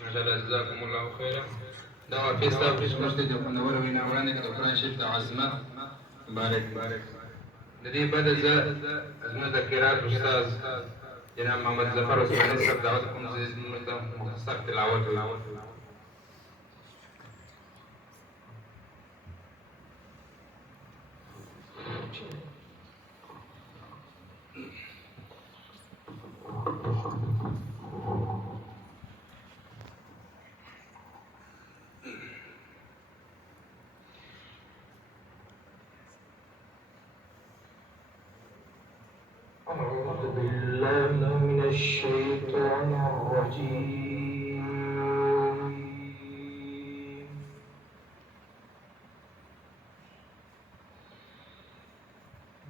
ما شاء الله جزاكم الله خيرا. دعوة في استافريش مجدد يكون وروينا ورانك دكتوران شفت عزمة بارك الذي بدأ أزمة ذكرات أستاذ جناب محمد زفر وسيد دعوتكم زي مختصر تلاوته. أعوذ بالله من الشيطان الرجيم.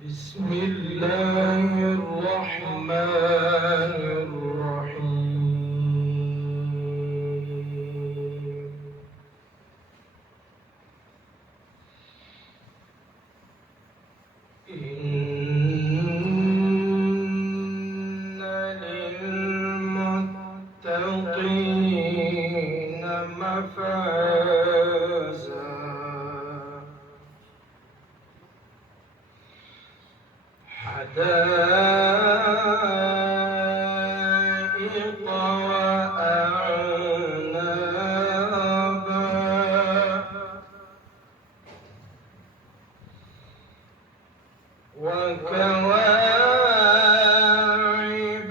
بسم الله الرحمن الرحيم. إن للمتقين مفازا حدائق وأعنابا وكواعب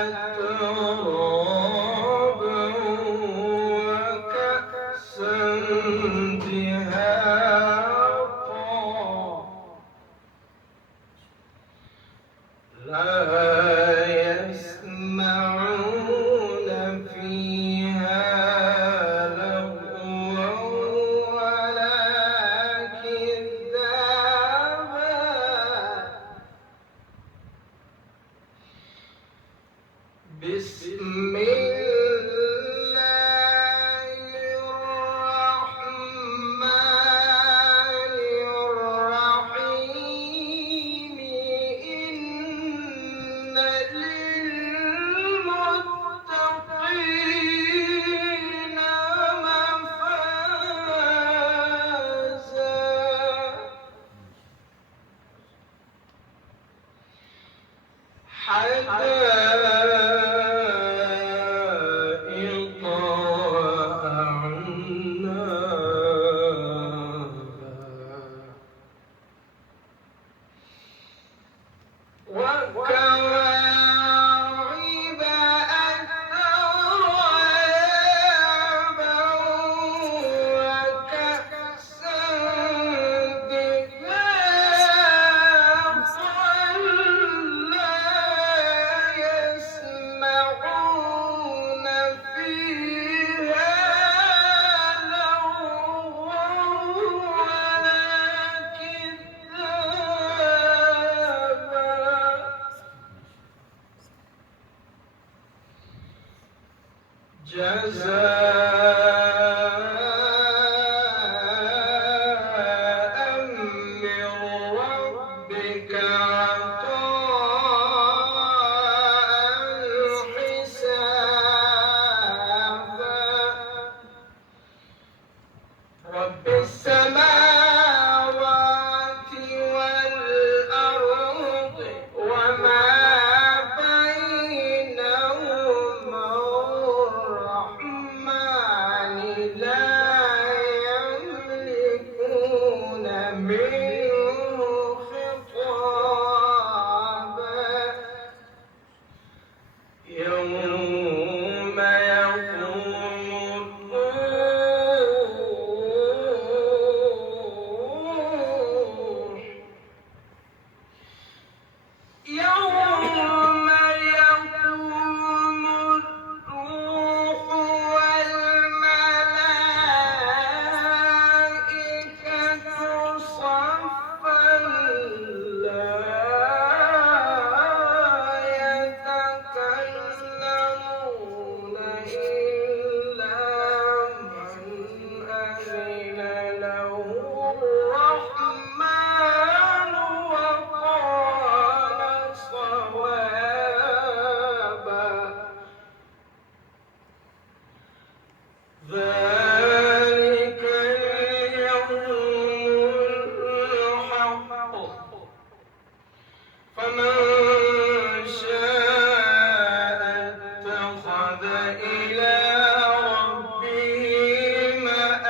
أترابا وكأسا دهاقا لا يسمعون فيها لغوا ولا كذابا بسم الله الرحمن الرحيم. إن للمتقين مفازا حدائق وأعنابا وكواعب أترابا وكأسا دهاقا لا يسمعون فيها لغوا ولا كذابا جزاء من ربك عطاء حسابا رب السماوات والأرض وما بينهما الرحمن لا يملكون منه خطابا يوم يقوم الروح يوم يقوم الروح والملائكة صفا لا يتكلمون إلى ربه مآبا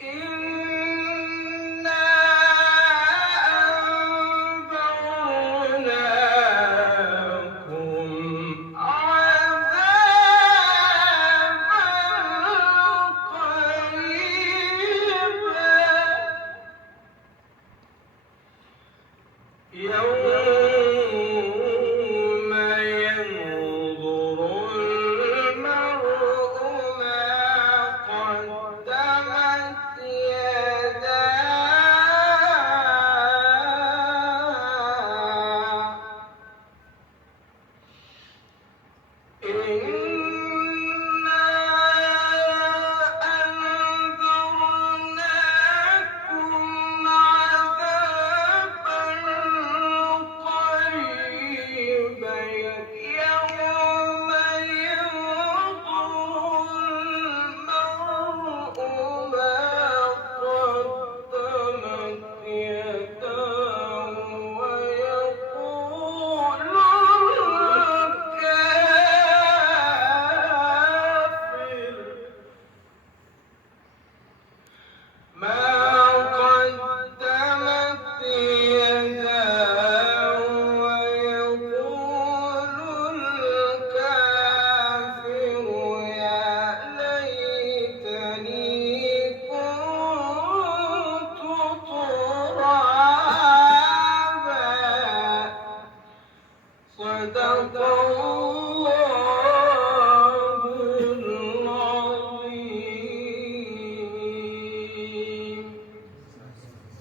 إنا أنذرناكم عذابا قريبا يوم ينظر المرء ما قدمت يداه إنا أنذرناكم عذابا قريبا يوم ينظر المرء ما قدمت يداه ويقول الكافر ما قدمت يداه ويقول الكافر يا ليتني كنت ترابا صدق الله